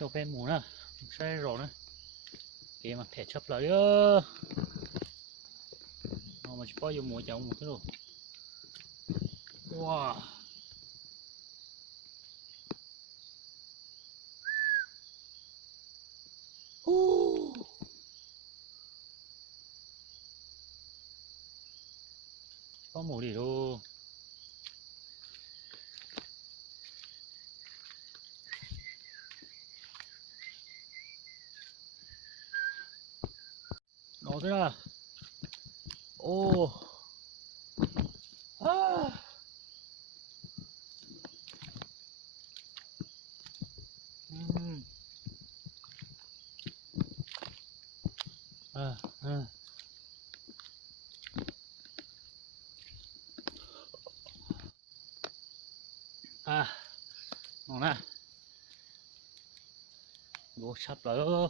cho ven mù nữa xe rồi nữa kia mà thẻ chấp lại ơ mà chỉ có vô mùa chồng một cái rồi wow có mùa gì đâu nó thế nào ô à. À, à. À, ngon nè, đồ sắp rồi,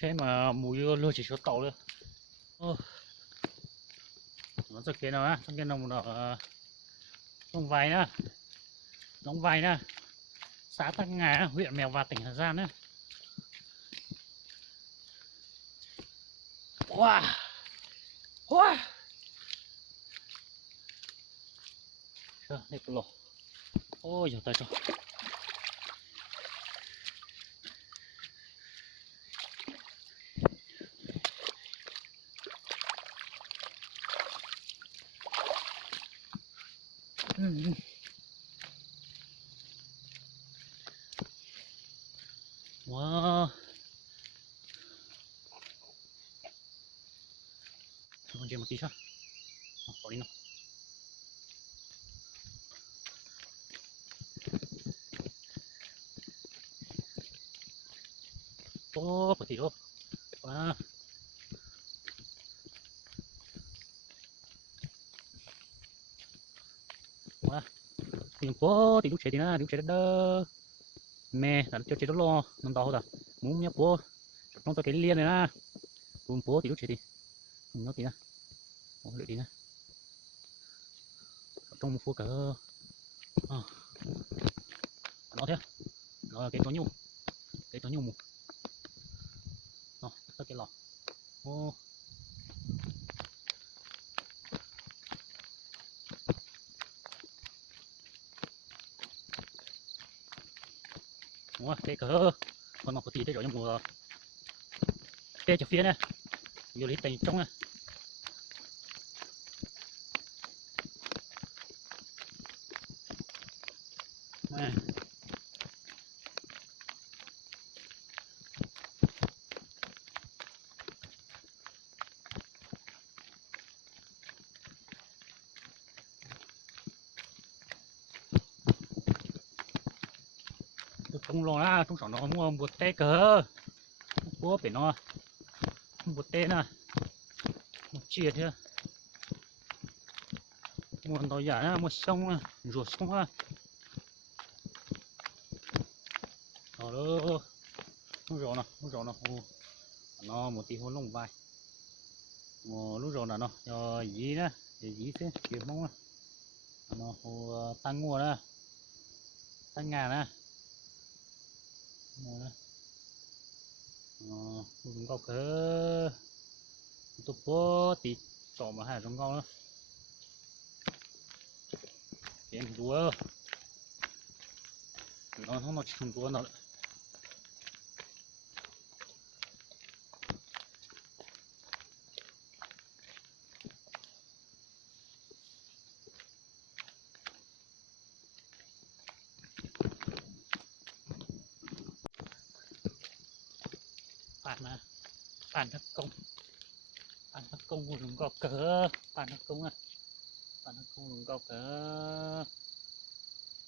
thế mà mùi luôn chỉ số tàu thôi, nó rất kia nào á, trong kia nồng nó nông vài nữa, nông vài nữa, xã Tăng Ngà, huyện Mèo Vạc, tỉnh Hà Giang nữa, wow, wow, đây cái lỗ, ôi giời tay cho. Wow, con chim một tí sao, bỏ đi nào. Ô, bỏ tí đâu, wow. Wow, tìm phố thì lúc chạy thì na, lúc chạy đó mẹ là cho chạy đó lo, nó đau thôi, muốn nhớ phố, trong tôi cái liên này na, cùng phố thì lúc chạy thì, nó tí na, lựa tí na, trong một phố cỡ, nó thế, nó là cái có nhung, nó, tất cái lò, ô, wow, cái cỡ, còn nó có tí cái rồi nhưng mà cái chụp phía này, vô lý tình trong này. À. Không lo á, trong sổ nó mua một té cỡ, búa phải nó một té nè, một chia thế, một tàu giả á, một sông ruột sông á, đó đó, nó rồi nó một tí hôn lông vai, lúc rồi nó cho dí đó, để dí thế, kiểu mông á, nó hồ tăng mua đó, tăng ngà đó, mua đó, cũng có cỡ, tôi bố tí trộm mà hai trong con đó, em đùa, nó không nó chừng đùa nó. Bạn mà bạn thất công của chúng có cỡ bạn thất công à bạn thất công chúng có cỡ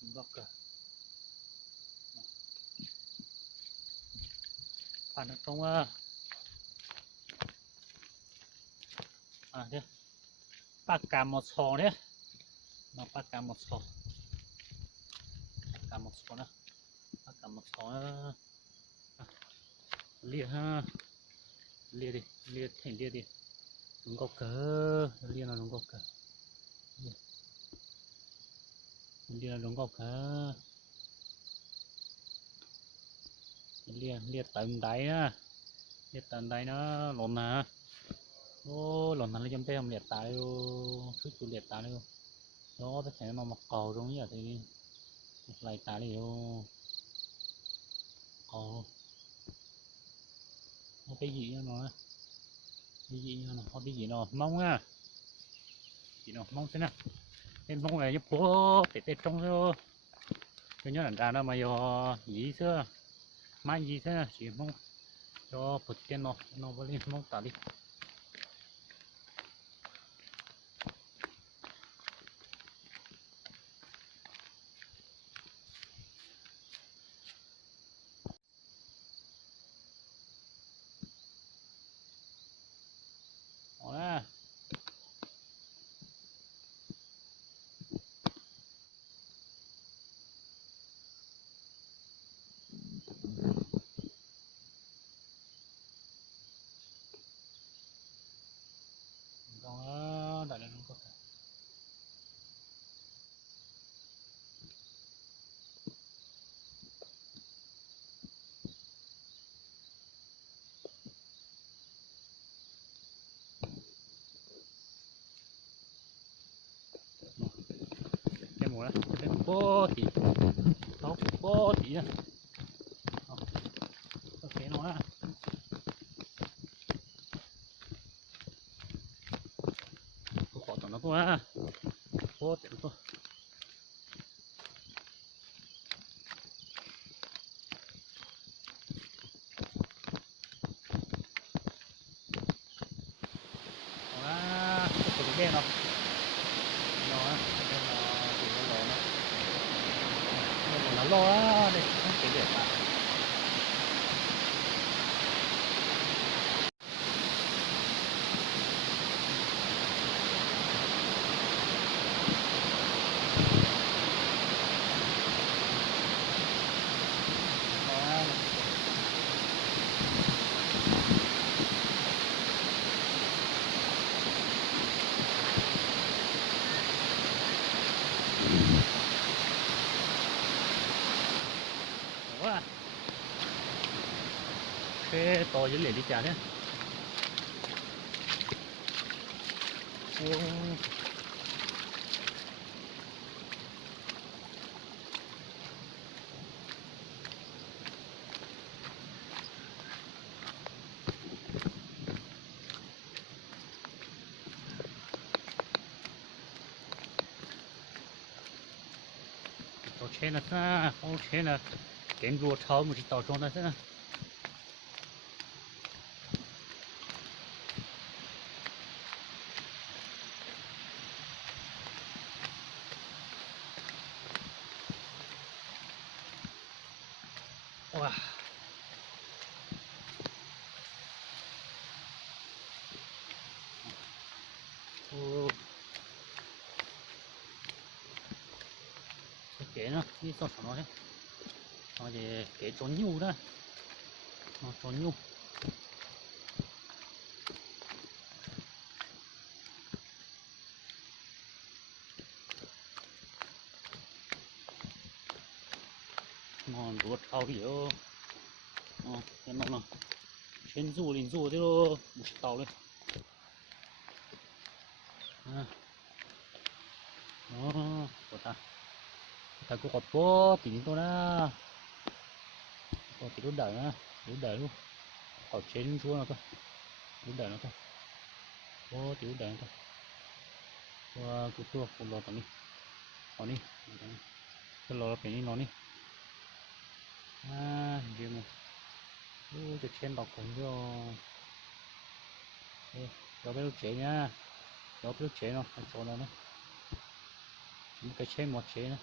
chúng có cỡ bạn thất công thế bác cả một sò đấy nó bác cả một sò nữa bác cả một sò lia ha lia đi lia thành lia đi chúng có cỡ lia là chúng có cỡ lia là chúng có cỡ liệt tận đáy á, liệt tận đáy nó lộn nè, ô lộn nè lấy chấm tay không liệt tải luôn, chút chút liệt tải luôn, đó tất cả mà mặc cầu giống như thì lại tải luôn, cầu, cái gì nữa nó, cái gì nữa nó, cái gì nó mong á, gì nó mong thế nào, cái mong này giúp bố để tết trong thôi, cái nhớ là nó mà giờ gì xưa, mai gì thế chỉ mong cho bớt tiền nó vẫn lên mong tải đi. Đó. Đó, đại lên có cái mùa đó, cái bố thì tốt bố thì á, ok nó á, có khó tao nó quá, bố thì nó quá, có cái nó á, cái nó thì nó lo á, đây không cái việc à. Quá, cái to dữ liền đi chả thế. Tàu trên là sao? Tàu trên là kén rùa thâu một tàu tròn là sao? Wow. Kể nó đi sao nó thế, nó thì kể trốn nhu đó, nó trốn nhu, ngon ruột thau hiểu, cái nó trên dù lên dù thế rồi, một tàu lên, đó, của ta có cọp bố tí tôi đó, có tí đốt đẩy á, đốt đẩy luôn, ở trên xuống nào thôi, đốt đẩy nó thôi, bố tí đốt đẩy nó thôi, và cứ tua cùng lò tao đi, nó đi, cái lò cái nó đi, gì mà, cái trên đọc cũng cho cái lúc chế nhá, cho cái lúc chế nó, cái chỗ nào nữa, cái trên một chế nữa,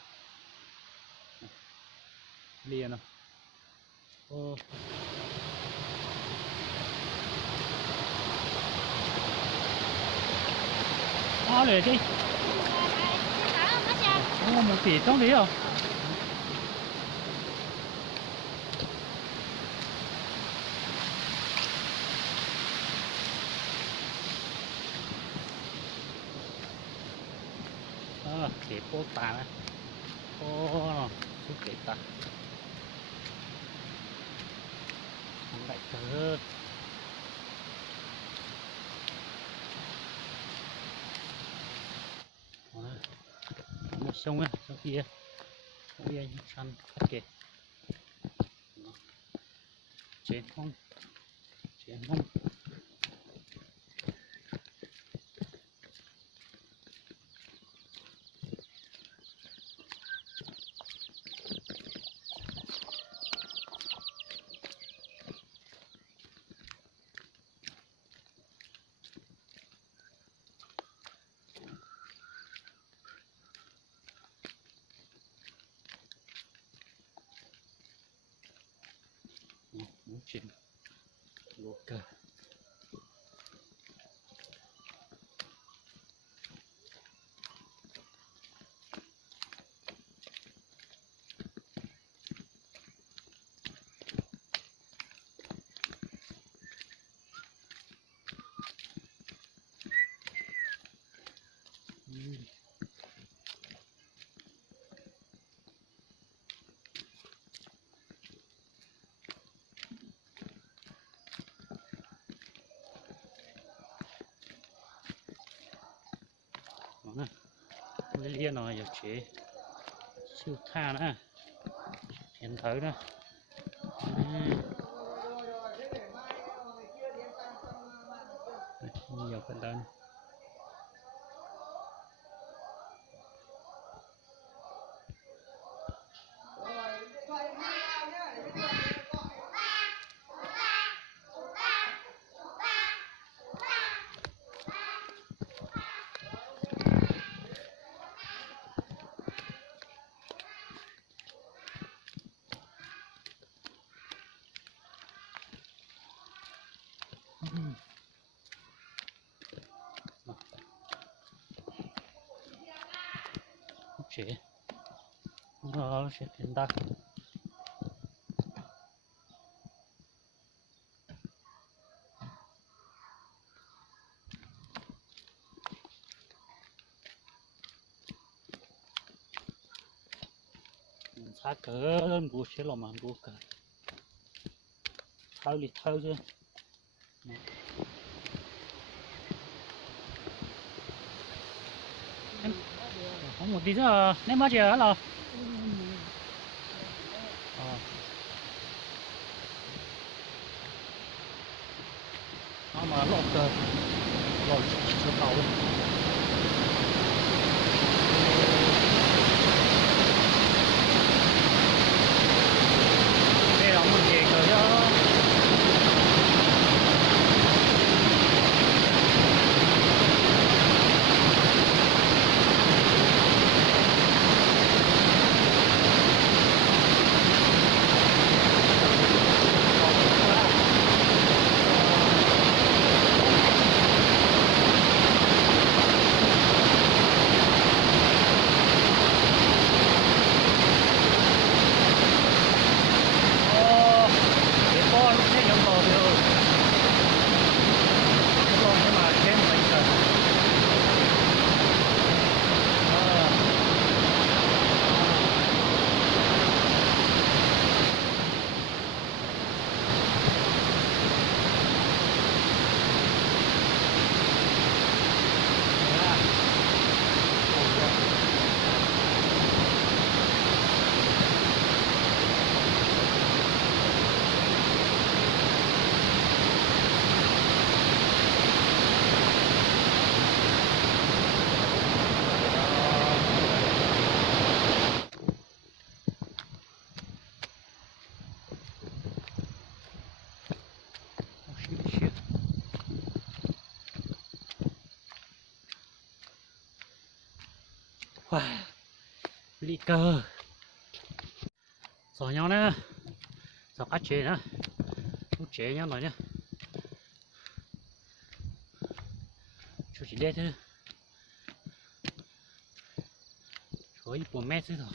liền nó, để đi, một tỷ trong đấy không? Để cô tà này, cô nó, số kể tà, đại cờ một sông á sau kia săn kể trên không chuyện lúa cờ đó nè liên rồi giờ chế siêu tha nữa hiện thấy nữa nhiều phần đơn chế nó sẽ hiện ta xa cỡ bùa chế lò mà bùa cỡ thao lì thao chứ không một tí nữa nên bao giờ là nó mà lọt lọt chưa tàu đây là một nghề cờ đó wow, lì cờ rồi nhau nữa rồi cá chế nữa chú chế nhau nói nhá chú chỉ đây thôi chú ấy 1 mét thôi đó.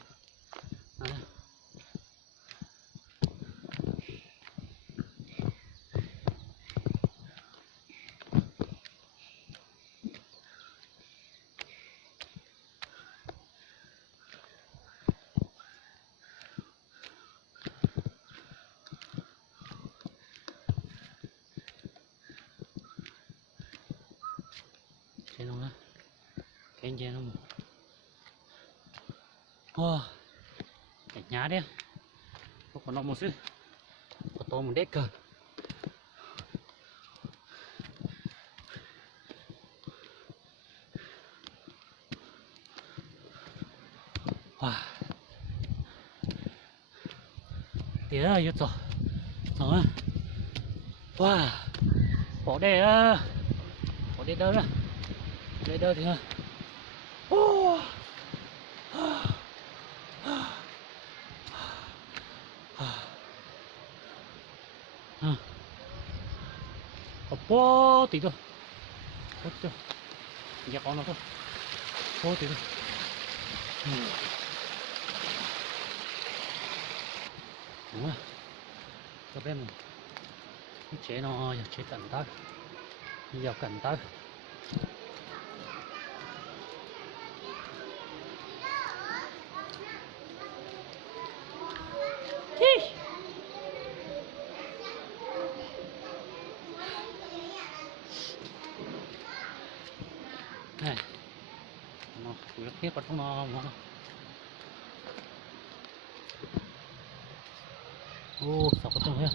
kén chén không wow cái nhá đấy có còn nó một xíu có to một đét cơ wow tía ơi rồi rồi wow bỏ đây á bỏ đây đâu đó đây đâu thì hả oh. Có bó tí thôi bó tí thôi giờ con nó thôi bó tí thôi đúng rồi cho bên mình cái chế nó chế cẩn tới giờ cẩn tới này nó quyết thiết vào trong nó ô sao có tông hết